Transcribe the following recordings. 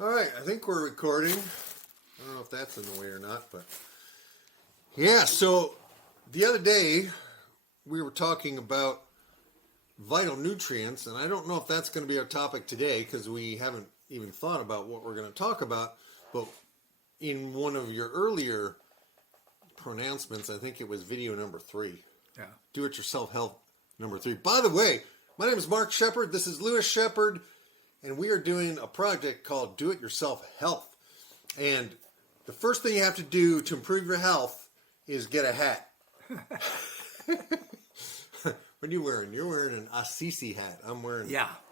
All right, I think we're recording. I don't know if that's in the way or not, but yeah, so the other day we were talking about vital nutrients, and I don't know if that's going to be our topic today because we haven't even thought about what we're going to talk about, but in one of your earlier pronouncements, I think it was video number 3. Yeah. Do-it-yourself health number 3. By the way, my name is Mark Shepard. This is Lewis Shepard. And we are doing a project called Do-It-Yourself Health. And the first thing you have to do to improve your health is get a hat. What are you wearing? You're wearing an Assisi hat. I'm wearing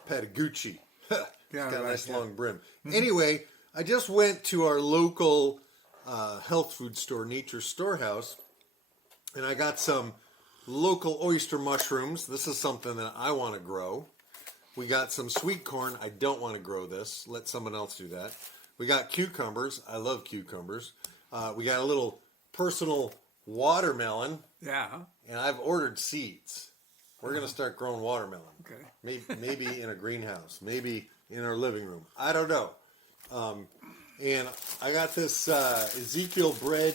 Patagucci. It's got a nice long brim. Anyway, I just went to our local health food store, Nature's Storehouse, and I got some local oyster mushrooms. This is something that I want to grow. We got some sweet corn. I don't want to grow this. Let someone else do that. We got cucumbers. I love cucumbers. We got a little personal watermelon. Yeah. And I've ordered seeds. We're going to start growing watermelon. Okay. Maybe in a greenhouse. Maybe in our living room. I don't know. And I got this Ezekiel bread,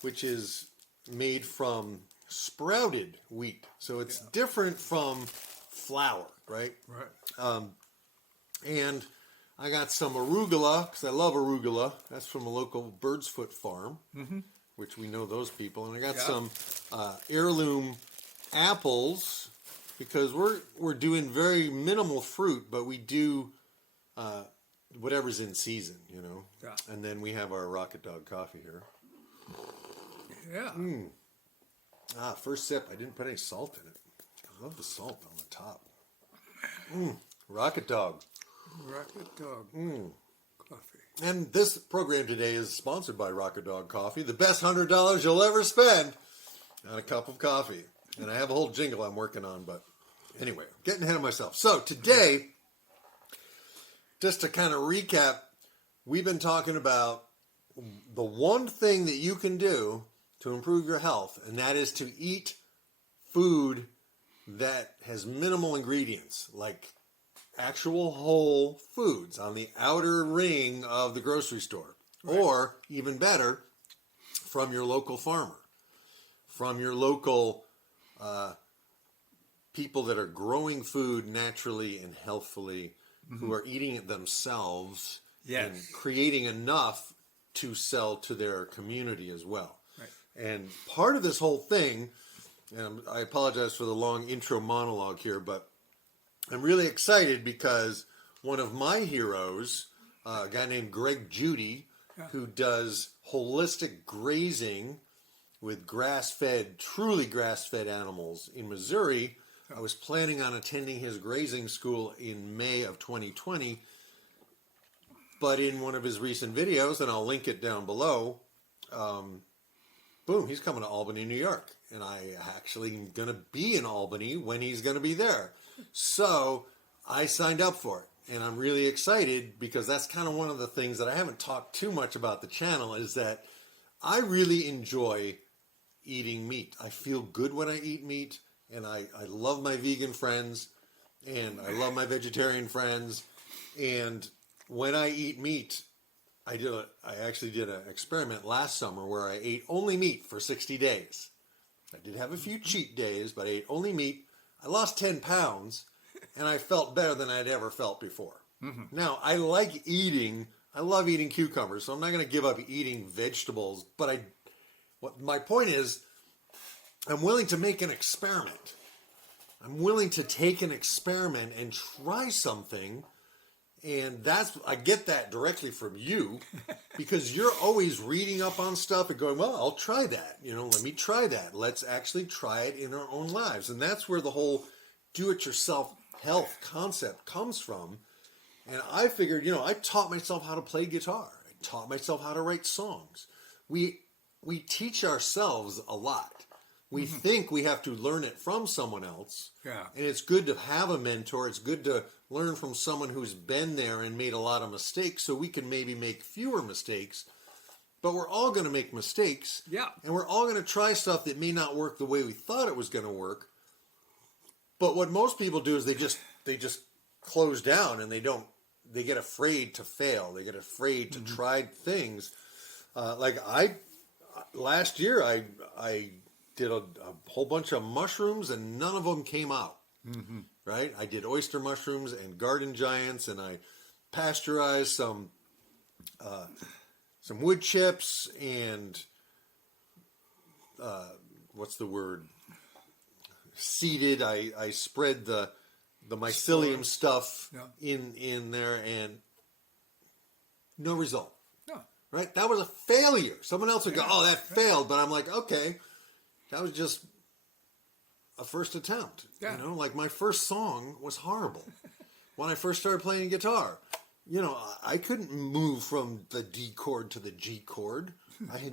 which is made from sprouted wheat. So it's different from flour, right? Right. And I got some arugula, because I love arugula. That's from a local bird's foot farm, which we know those people. And I got some heirloom apples, because we're doing very minimal fruit, but we do whatever's in season, you know. Yeah. And then we have our Rocket Dog coffee here. Yeah. First sip. I didn't put any salt in it. I love the salt on the top. Rocket Dog. Rocket Dog coffee. And this program today is sponsored by Rocket Dog Coffee, the best $100 you'll ever spend on a cup of coffee. And I have a whole jingle I'm working on, but anyway, getting ahead of myself. So today, just to kind of recap, we've been talking about the one thing that you can do to improve your health, and that is to eat food that has minimal ingredients, like actual whole foods on the outer ring of the grocery store. Right. Or, even better, from your local farmer, from your local people that are growing food naturally and healthfully, who are eating it themselves and creating enough to sell to their community as well. Right. And part of this whole thing, and I apologize for the long intro monologue here, but I'm really excited because one of my heroes, a guy named Greg Judy, who does holistic grazing with grass-fed, truly grass-fed animals in Missouri. I was planning on attending his grazing school in May of 2020, but in one of his recent videos, and I'll link it down below, boom, he's coming to Albany, New York. And I actually am going to be in Albany when he's going to be there. So I signed up for it. And I'm really excited because that's kind of one of the things that I haven't talked too much about the channel is that I really enjoy eating meat. I feel good when I eat meat. And I love my vegan friends. And I love my vegetarian friends. And when I eat meat, I actually did an experiment last summer where I ate only meat for 60 days. I did have a few cheat days, but I ate only meat. I lost 10 pounds, and I felt better than I'd ever felt before. Now, I love eating cucumbers, so I'm not going to give up eating vegetables, but my point is, I'm willing to make an experiment. I'm willing to take an experiment and try something. And I get that directly from you because you're always reading up on stuff and going, well, I'll try that. Let me try that. Let's actually try it in our own lives. And that's where the whole do-it-yourself health concept comes from. And I figured, I taught myself how to play guitar. I taught myself how to write songs. We teach ourselves a lot. We think we have to learn it from someone else. Yeah. And it's good to have a mentor. It's good to learn from someone who's been there and made a lot of mistakes so we can maybe make fewer mistakes. But we're all going to make mistakes. Yeah. And we're all going to try stuff that may not work the way we thought it was going to work. But what most people do is they just close down and they don't they get afraid to fail. They get afraid to try things. Last year I did a whole bunch of mushrooms and none of them came out. Right? I did oyster mushrooms and garden giants, and I pasteurized some wood chips and what's the word? Seeded. I spread the mycelium stuff in there, and no result. No. Right? That was a failure. Someone else would go, "Oh, that failed," but I'm like, okay, that was just a first attempt. Yeah. You know, like my first song was horrible. When I first started playing guitar, you know, I couldn't move from the D chord to the G chord. I had,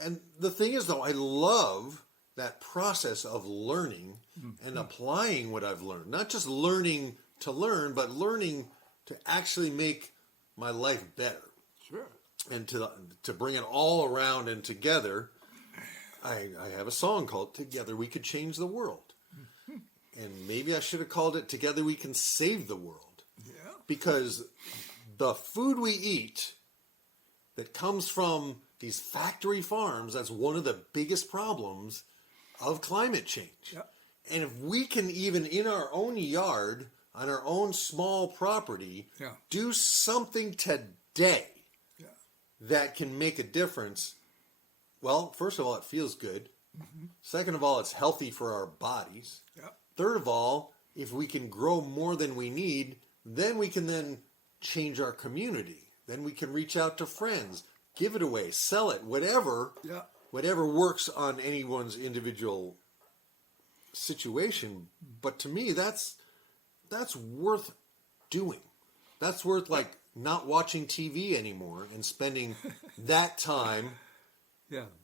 and the thing is, though, I love that process of learning and applying what I've learned. Not just learning to learn, but learning to actually make my life better. Sure. And to bring it all around and together. I have a song called "Together We Could Change the World." And maybe I should have called it "Together We Can Save the World." Yeah. Because the food we eat that comes from these factory farms, that's one of the biggest problems of climate change. Yeah. And if we can, even in our own yard, on our own small property, do something today that can make a difference, well, first of all, it feels good. Second of all, it's healthy for our bodies. Third of all, if we can grow more than we need, then we can then change our community. Then we can reach out to friends, give it away, sell it, whatever works on anyone's individual situation. But to me, that's worth doing. That's worth like not watching TV anymore and spending that time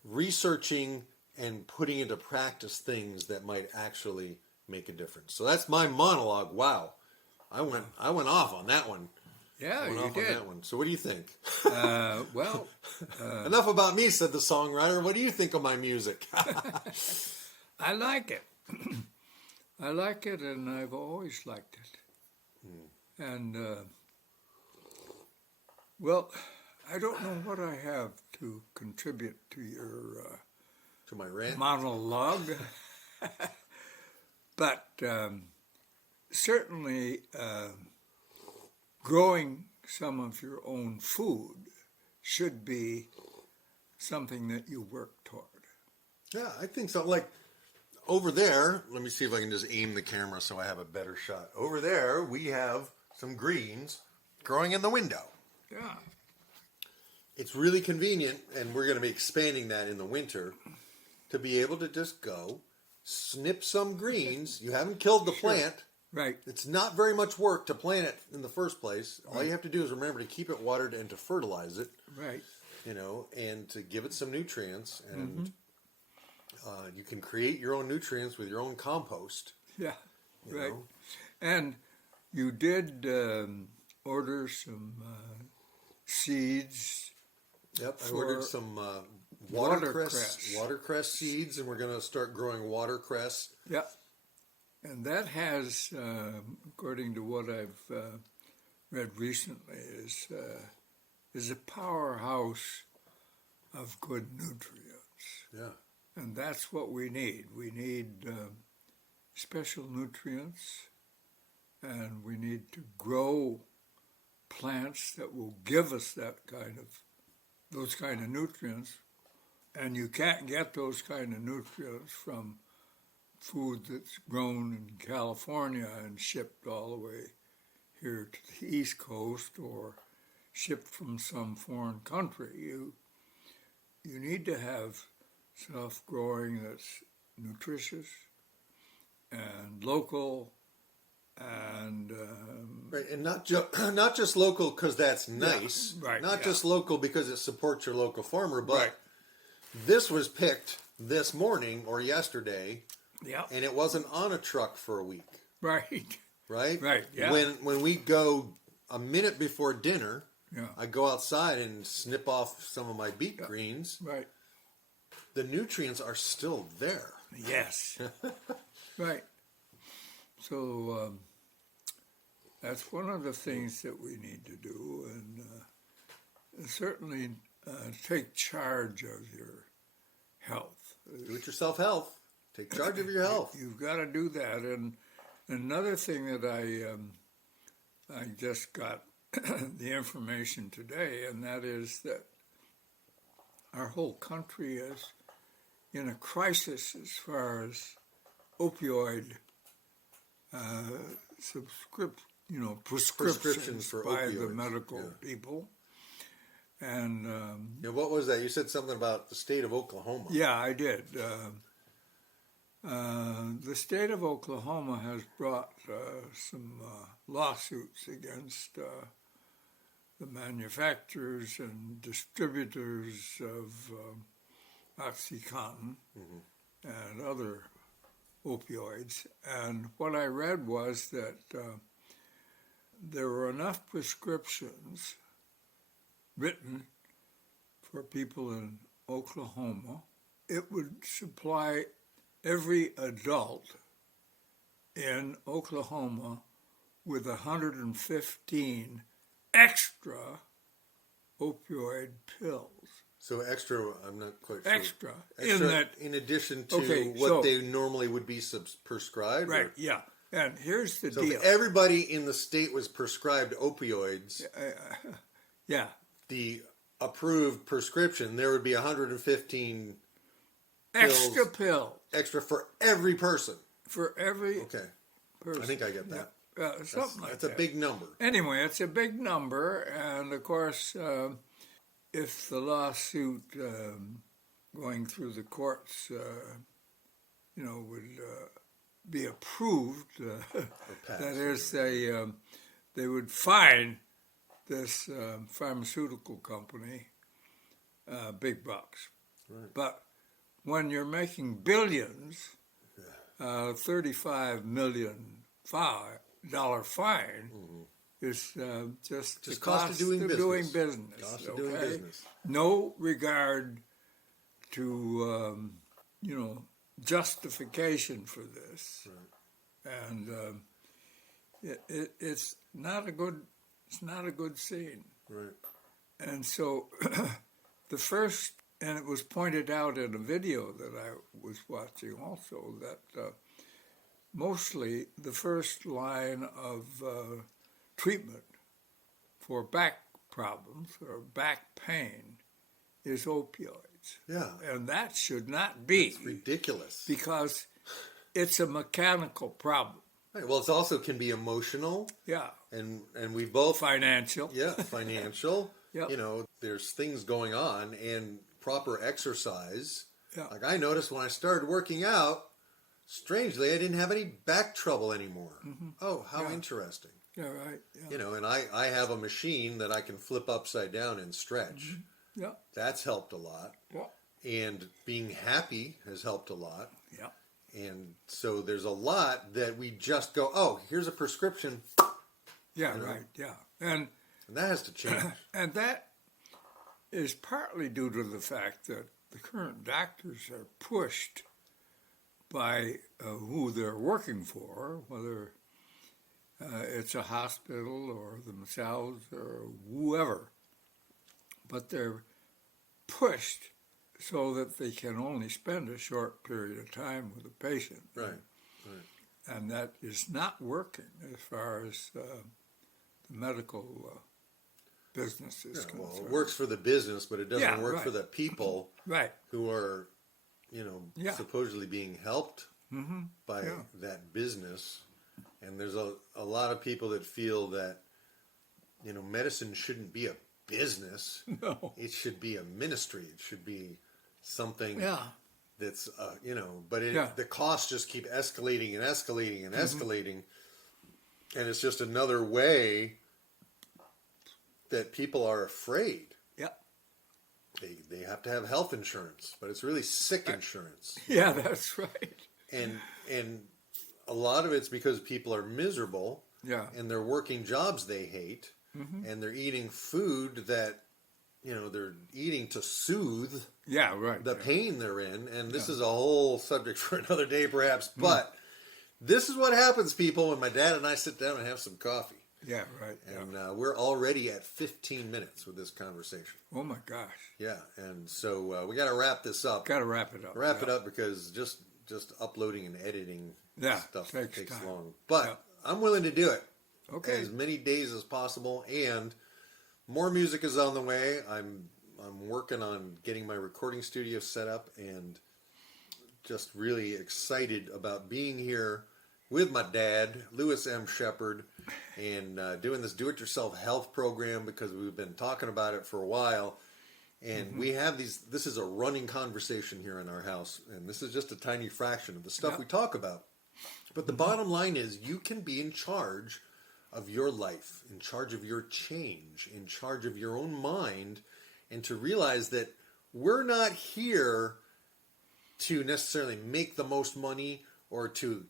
researching and putting into practice things that might actually make a difference. So that's my monologue. Wow. I went off on that one. Yeah, I went you off did. on that one. So what do you think? Enough about me, said the songwriter. What do you think of my music? I like it. I like it, and I've always liked it. And, well, I don't know what I have to contribute to your to my rant monologue, but certainly growing some of your own food should be something that you work toward. Yeah, I think so. Like over there, let me see if I can just aim the camera so I have a better shot. Over there, we have some greens growing in the window. Yeah. It's really convenient, and we're going to be expanding that in the winter, to be able to just go, snip some greens. You haven't killed the plant. Right. It's not very much work to plant it in the first place. All you have to do is remember to keep it watered and to fertilize it. Right. You know, and to give it some nutrients. And you can create your own nutrients with your own compost. Yeah. You Right. know? And you did order some seeds. Yep, I ordered some watercress seeds, and we're going to start growing watercress. Yeah. And that has, according to what I've read recently, is a powerhouse of good nutrients. Yeah. And that's what we need. We need special nutrients, and we need to grow plants that will give us those kind of nutrients. And you can't get those kind of nutrients from food that's grown in California and shipped all the way here to the East Coast or shipped from some foreign country. You need to have stuff growing that's nutritious and local and right, and not just local because that's nice. Yeah, right, Not yeah. just local because it supports your local farmer, but this was picked this morning or yesterday, and it wasn't on a truck for a week. Right. Right? Right, yeah. When we go a minute before dinner, Yeah. I go outside and snip off some of my beet greens. Right. The nutrients are still there. Yes. Right. So that's one of the things that we need to do, and certainly take charge of your health. Do-it-yourself health. Take charge of your health. You've got to do that. And another thing that I just got the information today, and that is that our whole country is in a crisis as far as opioid prescriptions for by opioids. the medical people. And what was that? You said something about the state of Oklahoma. yeah, I did. The state of Oklahoma has brought some lawsuits against the manufacturers and distributors of OxyContin and other opioids. And what I read was that there were enough prescriptions written for people in Oklahoma. It would supply every adult in Oklahoma with 115 extra opioid pills. So extra, I'm not quite sure. Extra in that, in addition to what they normally would be prescribed? Right, or? yeah. And here's the So deal. if everybody in the state was prescribed opioids, yeah. the approved prescription, there would be 115 Extra pills. Extra for every person. For every person. I think I get that. Something like that. That's a big number. Anyway, it's a big number, and of course, if the lawsuit going through the courts, would be approved, that is, they would fine this pharmaceutical company big bucks. Right. But when you're making billions, $35 million fine is just the cost of doing business. Cost of doing business. No regard to justification for this, right. And it's not a good scene. Right. And so the first. And it was pointed out in a video that I was watching also that mostly the first line of treatment for back problems or back pain is opioids. Yeah. And that should not be. It's ridiculous. Because it's a mechanical problem. Right. Well, it also can be emotional. Yeah. And we both... Financial. Yeah, financial. Yep. There's things going on, and proper exercise. Yeah. Like I noticed when I started working out, strangely, I didn't have any back trouble anymore. Mm-hmm. Oh, how interesting. Yeah, right. Yeah. And I have a machine that I can flip upside down and stretch. Mm-hmm. Yeah. That's helped a lot. Yeah. And being happy has helped a lot. Yeah. And so there's a lot that we just go, oh, here's a prescription. Yeah, right. Yeah. And that has to change. And that is partly due to the fact that the current doctors are pushed by who they're working for, whether it's a hospital or themselves or whoever. But they're pushed so that they can only spend a short period of time with a patient. Right. And that is not working as far as the medical business is concerned. Well, it works for the business, but it doesn't work for the people who are, supposedly being helped by that business. And there's a lot of people that feel that, medicine shouldn't be a business. No. It should be a ministry. It should be something that's, but the costs just keep escalating and escalating and escalating. And it's just another way that people are afraid. Yeah. They have to have health insurance, but it's really sick insurance. Yeah, that's right. And a lot of it's because people are miserable. Yeah. And they're working jobs they hate. And they're eating food that, they're eating to soothe the pain they're in. And this is a whole subject for another day perhaps. But This is what happens, people, when my dad and I sit down and have some coffee. Yeah, right. And we're already at 15 minutes with this conversation. Oh my gosh. Yeah, and so we got to wrap this up. Got to wrap it up. Wrap it up because just uploading and editing stuff takes time. long. But I'm willing to do it. Okay. As many days as possible, and more music is on the way. I'm working on getting my recording studio set up, and just really excited about being here with my dad, Lewis M. Shepard, and doing this do-it-yourself health program because we've been talking about it for a while. And we have this is a running conversation here in our house, and this is just a tiny fraction of the stuff we talk about. But the bottom line is you can be in charge of your life, in charge of your change, in charge of your own mind, and to realize that we're not here to necessarily make the most money or to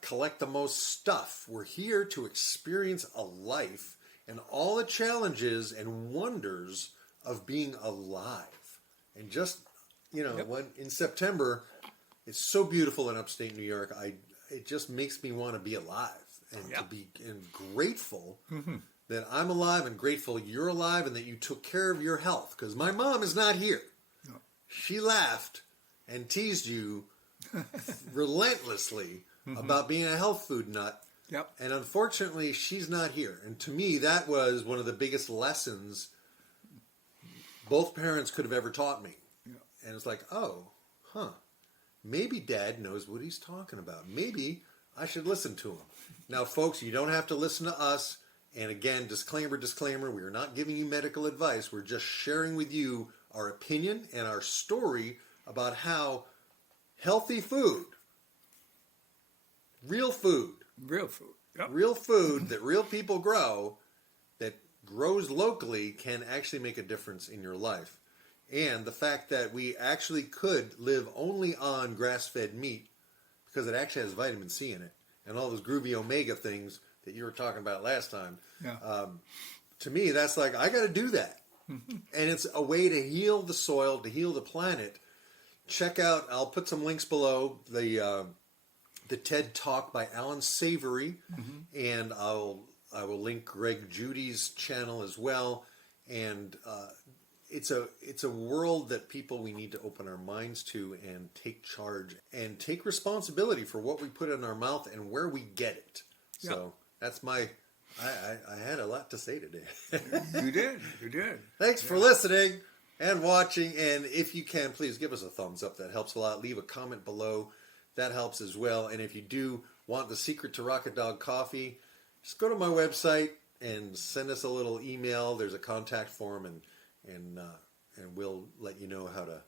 collect the most stuff. We're here to experience a life and all the challenges and wonders of being alive. And just, when in September, it's so beautiful in upstate New York. It just makes me want to be alive and to be grateful that I'm alive, and grateful you're alive and that you took care of your health. Because my mom is not here. No. She laughed and teased you relentlessly about being a health food nut. Yep. And unfortunately, she's not here. And to me, that was one of the biggest lessons both parents could have ever taught me. Yep. And it's like, maybe Dad knows what he's talking about. Maybe I should listen to him. Now, folks, you don't have to listen to us. And again, disclaimer, we are not giving you medical advice. We're just sharing with you our opinion and our story about how healthy food, real food that real people grow, that grows locally, can actually make a difference in your life. And the fact that we actually could live only on grass-fed meat because it actually has vitamin C in it and all those groovy omega things that you were talking about last time. Yeah. To me, that's like, I got to do that. And it's a way to heal the soil, to heal the planet. Check out, I'll put some links below, the TED Talk by Alan Savory, and I will link Greg Judy's channel as well. And it's a world that we need to open our minds to and take charge and take responsibility for what we put in our mouth and where we get it. Yep. So that's I had a lot to say today. You did. Thanks for listening and watching. And if you can, please give us a thumbs up. That helps a lot. Leave a comment below. That helps as well. And if you do want the secret to Rocket Dog Coffee, just go to my website and send us a little email. There's a contact form, and we'll let you know how to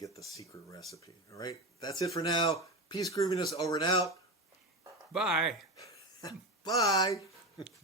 get the secret recipe. All right. That's it for now. Peace, grooviness, over and out. Bye. Bye.